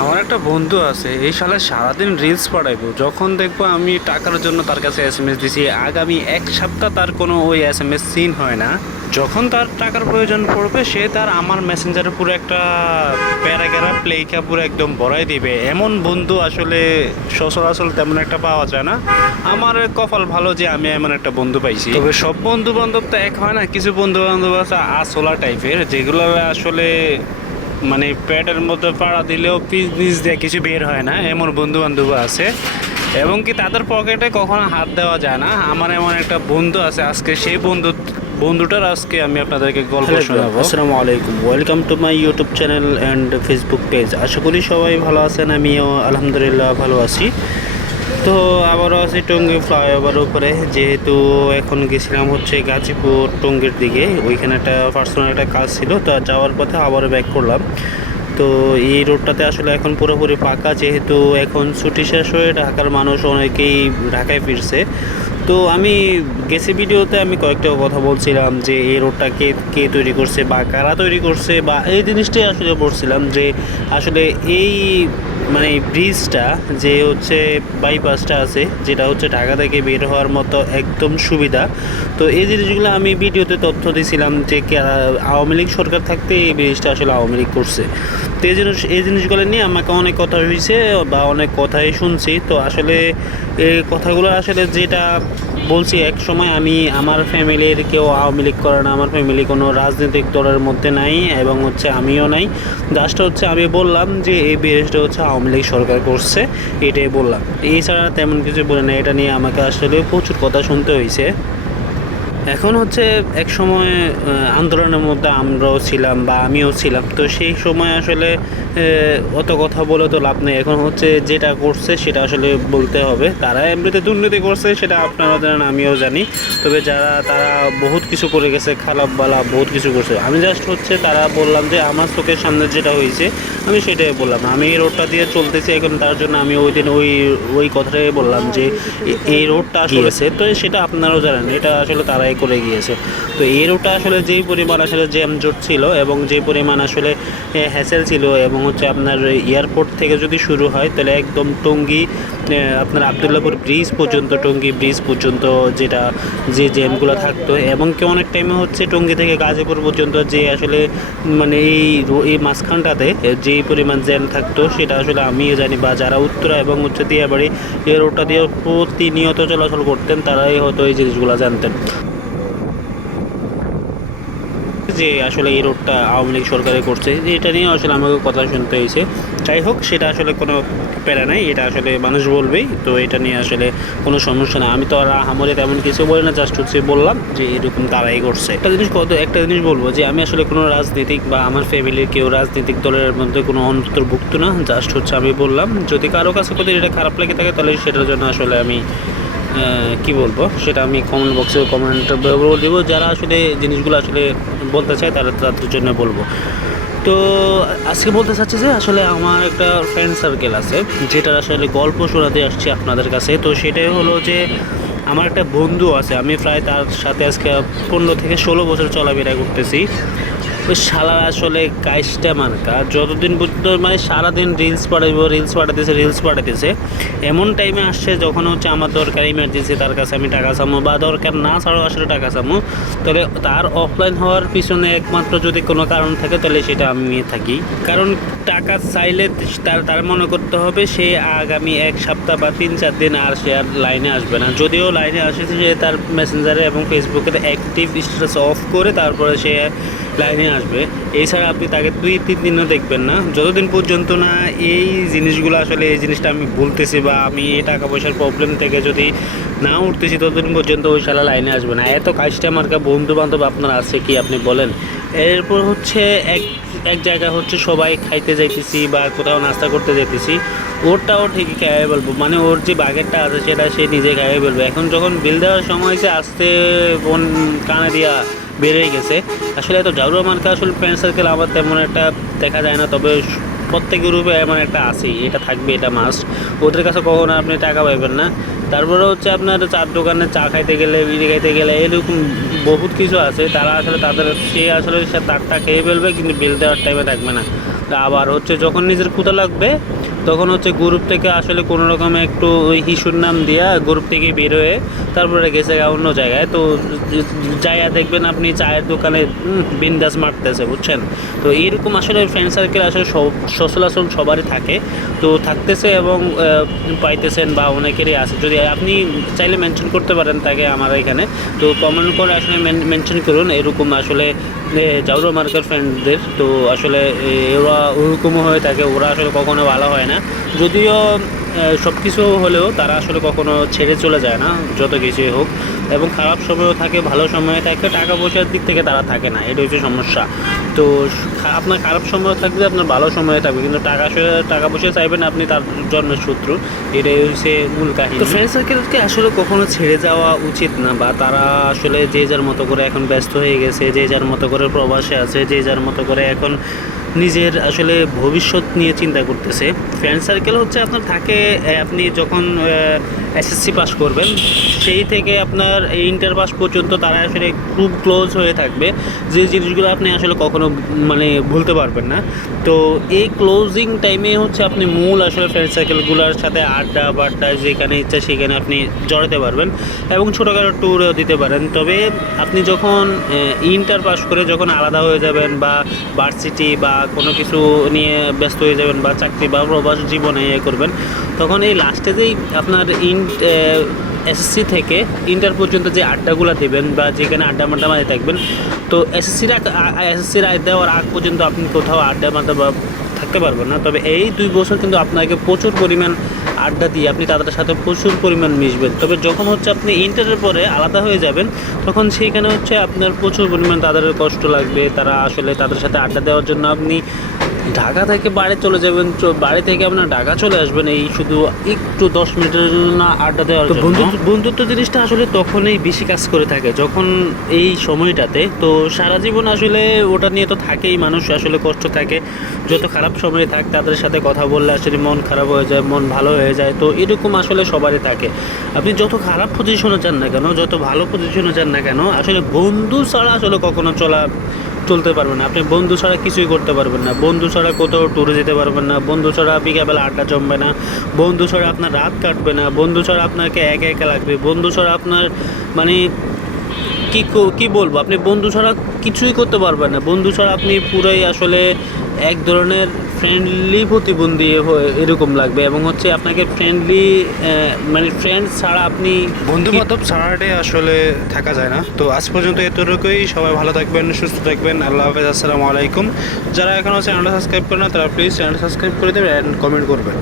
আমার একটা বন্ধু আছে, এই শালা সারাদিন রিলস পাঠাইবো। যখন দেখবো আমি টাকার জন্য তার কাছে এসএমএস দিছি, আগামী এক সপ্তাহ তার কোনো ওই এসএমএস সিন হয় না। যখন তার টাকার প্রয়োজন পড়বে সে তার আমার মেসেঞ্জারে পুরো একটা প্যারাগ্রাফ লেখা পুরো একদম ভরাই দিবে। এমন বন্ধু আসলে সচরাচর তেমন একটা পাওয়া যায় না। আমার কপাল ভালো যে আমি এমন একটা বন্ধু পাইছি। তবে সব বন্ধু বান্ধব তো এক হয় না, কিছু বন্ধু বান্ধব আছে আসোলা টাইপের, যেগুলো আসলে মানে পেটের মধ্যে পাড়া দিলেও পিস পিস দিয়ে কিছু বের হয় না, এমন বন্ধু বান্ধব আছে। এবং কি তাদের পকেটে কখনো হাত দেওয়া যায় না। আমার এমন একটা বন্ধু আছে, আজকে সেই বন্ধুটার আজকে আমি আপনাদেরকে গল্প শোনাবো। আসসালামু আলাইকুম, welcome to my YouTube channel and Facebook page. আশা করি সবাই ভালো আছেন, আমিও আলহামদুলিল্লাহ ভালো আছি। তো আবারও আছি টঙ্গী ফ্লাইওভার উপরে, যেহেতু এখন গেছিলাম হচ্ছে গাজীপুর টঙ্গীর দিকে, ওইখানে একটা পার্সোনাল একটা কাজ ছিল, তো যাওয়ার পথে আবারও ব্যাক করলাম। তো এই রোডটাতে আসলে এখন পুরোপুরি ফাঁকা, যেহেতু এখন ছুটি শেষ হয়ে ঢাকার মানুষ অনেকেই ঢাকায় ফিরছে। তো আমি গেছি ভিডিওতে আমি কয়েকটা কথা বলছিলাম যে এই রোডটা কে কে তৈরি করছে বা কারা তৈরি করছে, বা এই জিনিসটাই আসলে বলছিলাম যে আসলে এই মানে ব্রিজটা যে হচ্ছে বাইপাসটা আছে, যেটা হচ্ছে ঢাকা থেকে বের হওয়ার মতো একদম সুবিধা। তো এই জিনিসগুলো আমি ভিডিওতে তথ্য দিয়েছিলাম যে আওয়ামী লীগ সরকার থাকতে এই ব্রিজটা আসলে আওয়ামী লীগ করছে। তো এই জিনিসগুলো নিয়ে আমাকে অনেক কথা হয়েছে বা অনেক কথাই শুনছি। তো আসলে এই কথাগুলো আসলে যেটা বলছি, এক সময় আমি আমার ফ্যামিলির কেউ আওয়ামী লীগ করে না, আমার ফ্যামিলি কোনো রাজনৈতিক দলের মধ্যে নাই এবং হচ্ছে আমিও নাই। জাস্ট হচ্ছে আমি বললাম যে এই ব্রিজটা হচ্ছে আওয়ামী লীগ সরকার করছে, এটাই বললাম। এছাড়া তেমন কিছু বলে না। এটা নিয়ে আমাকে আসলে প্রচুর কথা শুনতে হয়েছে। এখন হচ্ছে এক সময় আন্দোলনের মধ্যে আমরাও ছিলাম বা আমিও ছিলাম, তো সেই সময় আসলে অত কথা বলে তো লাভ নেই। এখন হচ্ছে যেটা করছে সেটা আসলে বলতে হবে। তারা এমনিতে দুর্নীতি করছে সেটা আপনারা জানেন, আমিও জানি। তবে তারা বহুত কিছু করে গেছে, খারাপ বালা বহুত কিছু করছে। আমি জাস্ট হচ্ছে তারা বললাম যে আমার চোখের সামনে যেটা হয়েছে আমি সেটাই বললাম। আমি এই রোডটা দিয়ে চলতেছি এখন, তার জন্য আমি ওই দিন ওই কথাটাই বললাম যে এই রোডটা আসলে তো সেটা আপনারাও জানেন, এটা আসলে তারাই করে গিয়েছে। তো এই রোডটা আসলে যেই পরিমাণ আসলে জ্যামজট ছিল এবং যে পরিমাণ আসলে হ্যাসেল ছিল, এবং হচ্ছে আপনার এয়ারপোর্ট থেকে যদি শুরু হয় তাহলে একদম টঙ্গী আপনার আবদুল্লাপুর ব্রিজ পর্যন্ত, টঙ্গী ব্রিজ পর্যন্ত যেটা যে জ্যামগুলো থাকতো, এবং কি অনেক টাইমে হচ্ছে টঙ্গী থেকে গাজীপুর পর্যন্ত যে আসলে মানে এই মাঝখানটাতে যেই পরিমাণ জ্যাম থাকতো সেটা আসলে আমিও জানি, বা যারা উত্তরা এবং হচ্ছে দিয়াবাড়ি এই রোডটা দিয়ে প্রতিনিয়ত চলাচল করতেন তারাই হয়তো এই জিনিসগুলো জানতেন যে আসলে এই রোডটা আওয়ামী লীগ সরকারে করছে। এটা নিয়ে আসলে আমাকে কথা শুনতে হয়েছে। যাই হোক, সেটা আসলে কোনো প্যারা নাই, এটা আসলে মানুষ বলবেই। তো এটা নিয়ে আসলে কোনো সমস্যা না। আমি তো আর আহামরি তেমন কিছু বলি না, জাস্ট হচ্ছে বললাম যে এরকম তারাই করছে। একটা জিনিস বলবো যে আমি আসলে কোনো রাজনীতিক বা আমার ফ্যামিলির কেউ রাজনৈতিক দলের মধ্যে কোনো অন্তর্ভুক্ত না। জাস্ট হচ্ছে আমি বললাম, যদি কারো কাছে যদি এটা খারাপ লেগে থাকে তাহলে সেটার জন্য আসলে আমি কি বলবো সেটা আমি কমেন্ট বক্সে কমেন্ট বলে দেবো। যারা আসলে জিনিসগুলো আসলে বলতে চায় তাদের জন্য বলবো। তো আজকে বলতে চাচ্ছি যে আসলে আমার একটা ফ্রেন্ড সার্কেল আছে, যেটা আসলে গল্প শোনাতে আসছি আপনাদের কাছে। তো সেটাই হলো যে আমার একটা বন্ধু আছে, আমি প্রায় তার সাথে আজকে 15 থেকে 16 বছর চলাফেরা করতেছি। ওই শালা আসলে কাইসটা মার্কা, যতদিন পর্যন্ত মানে সারাদিন রিলস পাঠাতেছে। এমন টাইমে আসছে যখন হচ্ছে আমার দরকার ইমার্জেন্সি, তার কাছে আমি টাকা চামো, বা দরকার না ছাড়াও আসলে টাকা চামো, তাহলে তার অফলাইন হওয়ার পিছনে একমাত্র যদি কোনো কারণ থাকে তাহলে সেটা আমি থাকি। কারণ টাকা চাইলে তার মনে করতে হবে সে আগামী এক সপ্তাহ বা 3-4 দিন আর সে আর লাইনে আসবে না। যদিও লাইনে আসে সে তার মেসেঞ্জারে এবং ফেসবুকের অ্যাক্টিভ স্ট্যাটাস অফ করে তারপরে সে লাইনে আসবে। এছাড়া আপনি তাকে 2-3 দিনও দেখবেন না, যতদিন পর্যন্ত না এই জিনিসগুলো আসলে এই জিনিসটা আমি বলতেছি বা আমি এই টাকা পয়সার প্রবলেম থেকে যদি না উঠতেছি ততদিন পর্যন্ত ওই শালা লাইনে আসবে না। এত কাস্টমার বন্ধু বান্ধব আপনার আছে কি আপনি বলেন? এরপর হচ্ছে এক এক জায়গায় হচ্ছে সবাই খাইতে যাইতেছি বা কোথাও নাস্তা করতে যাইতেছি, ওরটাও ঠিকই খাইয়ে বলবো, মানে ওর যে বাগেরটা আছে সেটা সে নিজে খাইয়ে বলবো। এখন যখন বিল দেওয়ার সময় হয়েছে আসতে বোন কানে দিয়া বেড়ে গেছে। আসলে এত জাউরা মার্কা আসলে ফ্রেন্ড সার্কেল আমার তেমন একটা দেখা যায় না, তবে প্রত্যেক গ্রুপে এমন একটা আছেই, এটা থাকবে, এটা মাস্ট। ওদের কাছে কখনো আপনি টাকা পাইবেন না। তারপরে হচ্ছে আপনার চার দোকানে চা খাইতে গেলে, বিড়ি খাইতে গেলে, এরকম বহুত কিছু আছে। তারা আসলে সে তারটা খেয়ে ফেলবে কিন্তু বিল দেওয়ার টাইমে থাকবে না। আবার হচ্ছে যখন নিজের ক্ষুধা লাগবে তখন হচ্ছে গ্রুপ থেকে আসলে কোনো রকমে একটু ওই ইস্যুর নাম দিয়া গ্রুপ থেকে বের হয়ে তারপরে গেছে অন্য জায়গায়। তো যাইয়া দেখবেন আপনি চায়ের দোকানে বিন্দাস মারতেছে, বুঝছেন। তো এইরকম আসলে ফ্রেন্ড সার্কেল আসলে সচরাচর সবারই থাকে, তো থাকতেছে এবং পাইতেছেন বা অনেকেরই আছে। যদি আপনি চাইলে মেনশন করতে পারেন তাকে আমার এখানে, তো কমেন্ট করে আসলে মেনশন করুন এরকম আসলে জাউরা মার্কার ফ্রেন্ডদের। তো আসলে ওরা ওরকমও হয়ে থাকে, ওরা আসলে কখনো ভালো হয় না, যদিও সব কিছু হলেও তারা আসলে কখনো ছেড়ে চলে যায় না, যত কিছুই হোক। এবং খারাপ সময়ও থাকে, ভালো সময় থাকে, টাকা পয়সার দিক থেকে তারা থাকে না, এটা হচ্ছে সমস্যা। তো আপনার খারাপ সময় থাকবে, আপনার ভালো সময় থাকবে, কিন্তু টাকা পয়সা চাইবেন আপনি তার জন্মের শত্রু, এটাই হচ্ছে মূল কাহিনী। তো ফ্রেন্ড সার্কেলকে আসলে কখনো ছেড়ে যাওয়া উচিত না, বা তারা আসলে যে যার মতো করে এখন ব্যস্ত হয়ে গেছে, যে যার মতো করে প্রবাসে আছে, যে যার মতো করে এখন নিজের আসলে ভবিষ্যৎ নিয়ে চিন্তা করতেছে। ফ্রেন্ড সার্কেল হচ্ছে আপনার থাকে, আপনি যখন এসএসসি পাস করবেন সেই থেকে আপনার ইন্টার পাস পর্যন্ত তারা আসলে খুব ক্লোজ হয়ে থাকবে, যে জিনিসগুলো আপনি আসলে কখনো মানে ভুলতে পারবেন না। তো এই ক্লোজিং টাইমে হচ্ছে আপনি মূল আসলে ফ্রেন্ড সার্কেলগুলোর সাথে আড্ডা বাড্ডা যেখানে ইচ্ছা সেখানে আপনি জড়াতে পারবেন এবং ছোটোখাটো ট্যুরেও দিতে পারেন। তবে আপনি যখন ইন্টার পাস করে যখন আলাদা হয়ে যাবেন বা ভার্সিটি বা কোনো কিছু নিয়ে ব্যস্ত হয়ে যাবেন বা চাকরি বা প্রবাস জীবনে করবেন, তখন এই লাস্টে যেই আপনার এসএসসি থেকে ইন্টার পর্যন্ত যে আড্ডাগুলো দেবেন বা যেখানে আড্ডা মাড্ডা মাঝে থাকবেন, তো এসএসসির দেওয়ার আগ পর্যন্ত আপনি কোথাও আড্ডা মাড্ডা বা থাকতে পারবেন না। তবে এই 2 বছর কিন্তু আপনাকে প্রচুর পরিমাণ আড্ডা দিয়ে আপনি তাদের সাথে প্রচুর পরিমাণ মিশবেন। তবে যখন হচ্ছে আপনি ইন্টারের পরে আলাদা হয়ে যাবেন, তখন সেইখানে হচ্ছে আপনার প্রচুর পরিমাণ তাদের কষ্ট লাগবে, তারা আসলে তাদের সাথে আড্ডা দেওয়ার জন্য আপনি ঢাকা থেকে বাড়ি চলে যাবেন, বাড়ি থেকে আপনার ঢাকা চলে আসবেন এই শুধু একটু 10 মিনিটের জন্য আড্ডা দেওয়ার জন্য। বন্ধুত্ব জিনিসটা আসলে তখনই বেশি কাজ করে থাকে যখন এই সময়টাতে। তো সারা জীবন আসলে ওটা নিয়ে তো থাকেই, মানুষ আসলে কষ্ট থাকে, যত খারাপ সময় থাক তাদের সাথে কথা বললে আসলে মন খারাপ হয়ে যায়, মন ভালো হয়ে যায়। তো এরকম আসলে সবারই থাকে, আপনি যত খারাপ পজিশনে যান না কেন, যত ভালো পজিশনে যান না কেন, আসলে বন্ধু ছাড়া আসলে কখনো চলতে পারবেন না। আপনি বন্ধু ছাড়া কিছুই করতে পারবেন না, বন্ধু ছাড়া কোথাও ট্যুরে যেতে পারবেন না, বন্ধু ছাড়া বিকালবেলা আড্ডা জমবে না, বন্ধু ছাড়া আপনার রাত কাটবে না, বন্ধু ছাড়া আপনাকে একা একা লাগবে, বন্ধু ছাড়া আপনার মানে কি বলবো, আপনি বন্ধু ছাড়া কিছুই করতে পারবেন না। বন্ধু ছাড়া আপনি পুরোই আসলে এক ধরনের ফ্রেন্ডলি প্রতিবন্ধী এরকম লাগবে, এবং হচ্ছে আপনাকে ফ্রেন্ডলি মানে ফ্রেন্ড ছাড়া আপনি বন্ধু বান্ধব ছাড়াটাই আসলে থাকা যায় না। তো আজ পর্যন্ত এতটুকুই, সবাই ভালো থাকবেন, সুস্থ থাকবেন, আল্লাহ হাফেজ, আসসালামু আলাইকুম। যারা এখনও চ্যানেলটা সাবস্ক্রাইব করে না তারা প্লিজ চ্যানেলটা সাবস্ক্রাইব করে দেবেন অ্যান্ড কমেন্ট করবেন।